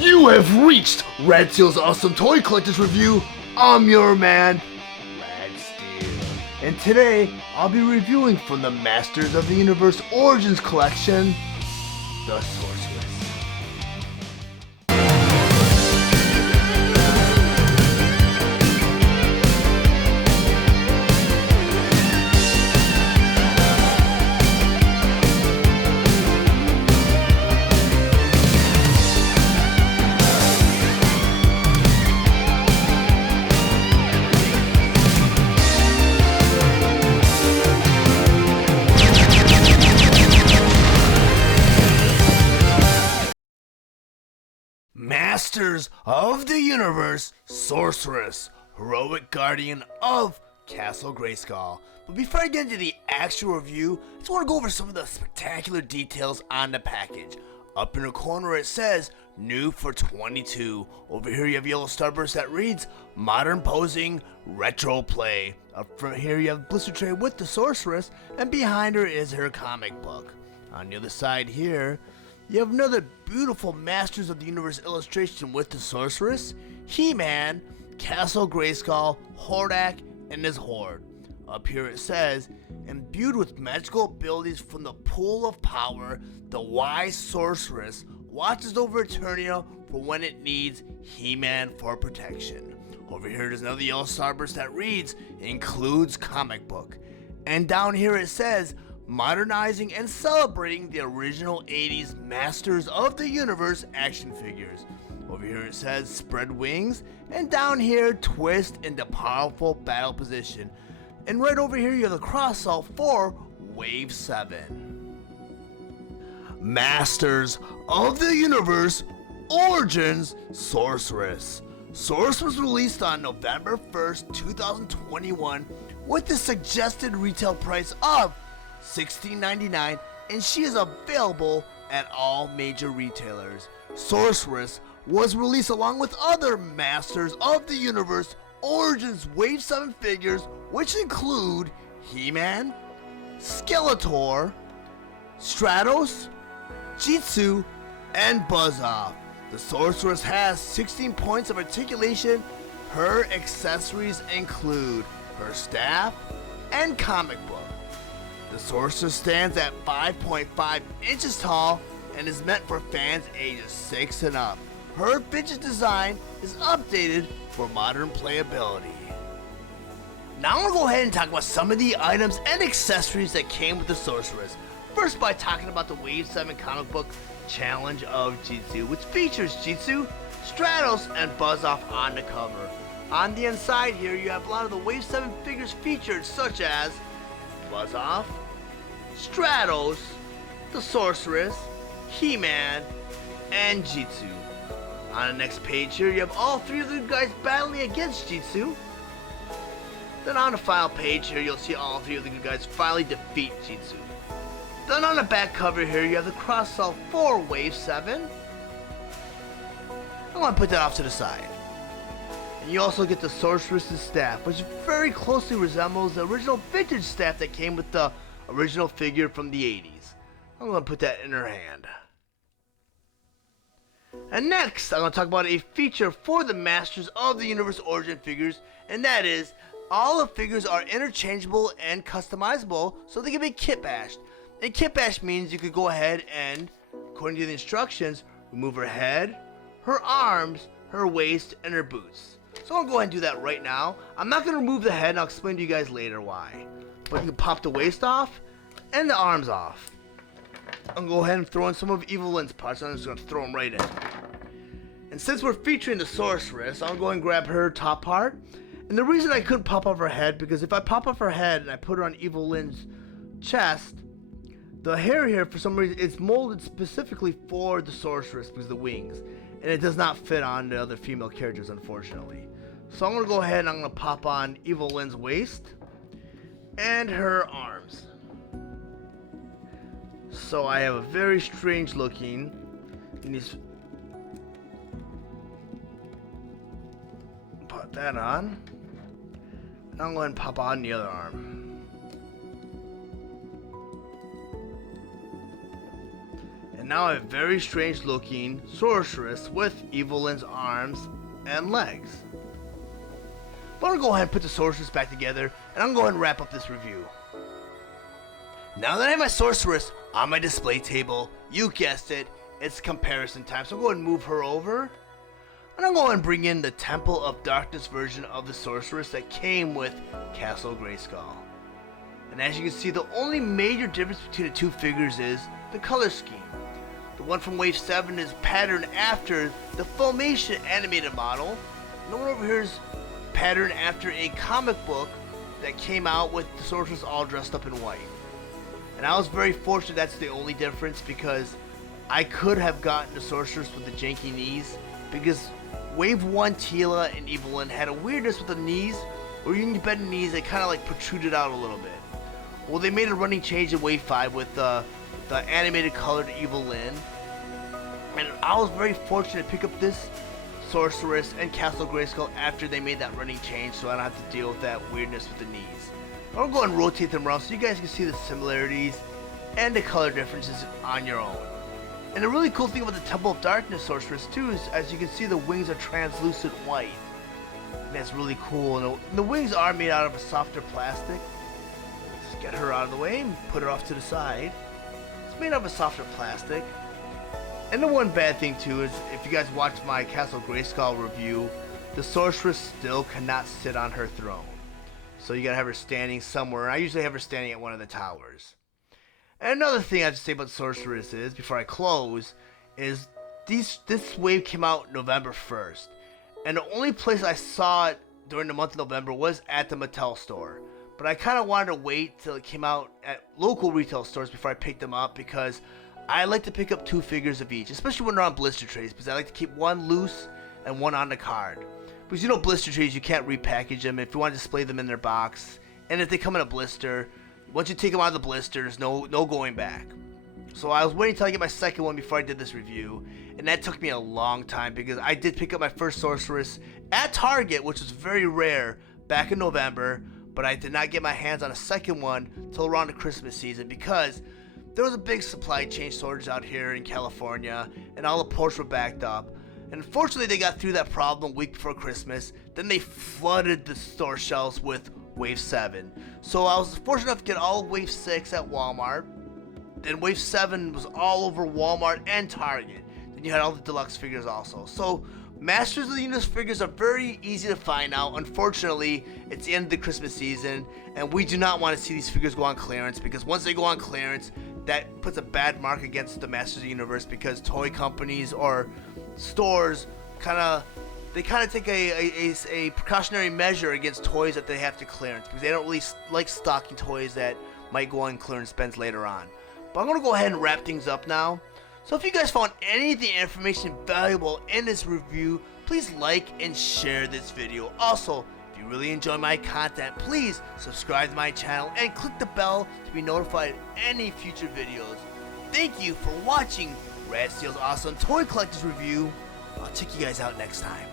You have reached Red Steele's Awesome Toy Collectors Review. I'm your man, Red Steele. And today, I'll be reviewing from the Masters of the Universe Origins collection, the Sorceress. Masters of the Universe Sorceress, heroic guardian of Castle Grayskull. But before I get into the actual review, I just want to go over some of the spectacular details on the package. Up in the corner it says, new for 22. Over here you have yellow starburst that reads, modern posing, retro play. Up front here you have blister tray with the Sorceress, and behind her is her comic book. On the other side here, you have another beautiful Masters of the Universe illustration with the Sorceress, He-Man, Castle Grayskull, Hordak, and his Horde. Up here it says, imbued with magical abilities from the pool of power, the wise Sorceress watches over Eternia for when it needs He-Man for protection. Over here there's another yellow starburst that reads, includes comic book. And down here it says, modernizing and celebrating the original 80s Masters of the Universe action figures. Over here it says spread wings, and down here twist into powerful battle position. And right over here you have the cross-sell for Wave 7. Masters of the Universe Origins Sorceress. Sorceress was released on November 1st, 2021 with the suggested retail price of $16.99, and she is available at all major retailers. Sorceress was released along with other Masters of the Universe Origins Wave 7 figures, which include He-Man, Skeletor, Stratos, Jitsu, and Buzz-Off. The Sorceress has 16 points of articulation. Her accessories include her staff and comic book. The Sorceress stands at 5.5 inches tall and is meant for fans ages 6 and up. Her vintage design is updated for modern playability. Now I'm going to go ahead and talk about some of the items and accessories that came with the Sorceress. First by talking about the Wave 7 comic book Challenge of Jitsu, which features Jitsu, Stratos, and Buzz-Off on the cover. On the inside here you have a lot of the Wave 7 figures featured, such as Buzz-Off, Stratos, the Sorceress, He-Man, and Jitsu. On the next page here, you have all three of the guys battling against Jitsu. Then on the final page here, you'll see all three of the good guys finally defeat Jitsu. Then on the back cover here, you have the cross-sell for Wave 7. I'm going to put that off to the side. And you also get the Sorceress's staff, which very closely resembles the original vintage staff that came with the original figure from the 80s. I'm going to put that in her hand. And next, I'm going to talk about a feature for the Masters of the Universe Origin figures, and that is, all the figures are interchangeable and customizable, so they can be kit bashed. And kit bash means you could go ahead and, according to the instructions, remove her head, her arms, her waist, and her boots. So I'm going to go ahead and do that right now. I'm not going to remove the head, and I'll explain to you guys later why. But you can pop the waist off and the arms off. I'm going to go ahead and throw in some of Evil Lynn's parts. I'm just going to throw them right in. And since we're featuring the Sorceress, I'll go and grab her top part. And the reason I couldn't pop off her head, because if I pop off her head and I put her on Evil Lynn's chest, the hair here, for some reason, it's molded specifically for the Sorceress because of the wings. And it does not fit on the other female characters, unfortunately. So I'm going to go ahead and I'm going to pop on Evil Lynn's waist and her arms. So I have a very strange looking, and these, put that on. And I'm going to pop on the other arm. And now a very strange looking sorceress with Evelyn's arms and legs. But I'm going to go ahead and put the sorceress back together, and I'm going to go ahead and wrap up this review. Now that I have my sorceress on my display table, you guessed it, it's comparison time. So I'm going to move her over, and I'm going to bring in the Temple of Darkness version of the sorceress that came with Castle Grayskull. And as you can see, the only major difference between the two figures is the color scheme. The one from Wave 7 is patterned after the Filmation animated model. And the one over here is patterned after a comic book that came out with the sorceress all dressed up in white. And I was very fortunate that's the only difference, because I could have gotten the sorceress with the janky knees, because Wave 1 Tila and Evelyn had a weirdness with the knees, where you can bend the knees, they kind of like protruded out a little bit. Well, they made a running change in Wave 5 with the animated colored Evelyn, and I was very fortunate to pick up this sorceress and Castle Grayskull after they made that running change, so I don't have to deal with that weirdness with the knees. I'm going to go and rotate them around so you guys can see the similarities and the color differences on your own. And the really cool thing about the Temple of Darkness sorceress too is, as you can see, the wings are translucent white. And that's really cool. And the wings are made out of a softer plastic. Let's get her out of the way and put her off to the side. It's made out of a softer plastic. And the one bad thing too is, if you guys watched my Castle Grayskull review, the sorceress still cannot sit on her throne. So you gotta have her standing somewhere. I usually have her standing at one of the towers. And another thing I have to say about sorceress is, before I close, is this wave came out November 1st. And the only place I saw it during the month of November was at the Mattel store. But I kind of wanted to wait till it came out at local retail stores before I picked them up, because I like to pick up 2 figures of each, especially when they're on blister trays, because I like to keep one loose and one on the card. Because you know, blister trays, you can't repackage them if you want to display them in their box. And if they come in a blister, once you take them out of the blister, there's no going back. So I was waiting until I get my second one before I did this review, and that took me a long time, because I did pick up my first sorceress at Target, which was very rare, back in November, but I did not get my hands on a second one till around the Christmas season, because there was a big supply chain shortage out here in California, and all the ports were backed up. And unfortunately, they got through that problem a week before Christmas. Then they flooded the store shelves with Wave 7. So I was fortunate enough to get all of Wave 6 at Walmart. Then Wave 7 was all over Walmart and Target. Then you had all the deluxe figures also. So Masters of the Universe figures are very easy to find now. Unfortunately, it's the end of the Christmas season, and we do not want to see these figures go on clearance, because once they go on clearance, that puts a bad mark against the Masters of the Universe, because toy companies or stores kind of take a precautionary measure against toys that they have to clearance, because they don't really like stocking toys that might go on clearance bins later on. But I'm going to go ahead and wrap things up now. So if you guys found any of the information valuable in this review, please like and share this video. Also, if you really enjoy my content, please subscribe to my channel and click the bell to be notified of any future videos. Thank you for watching Rad Steele's awesome toy collectors review. I'll check you guys out next time.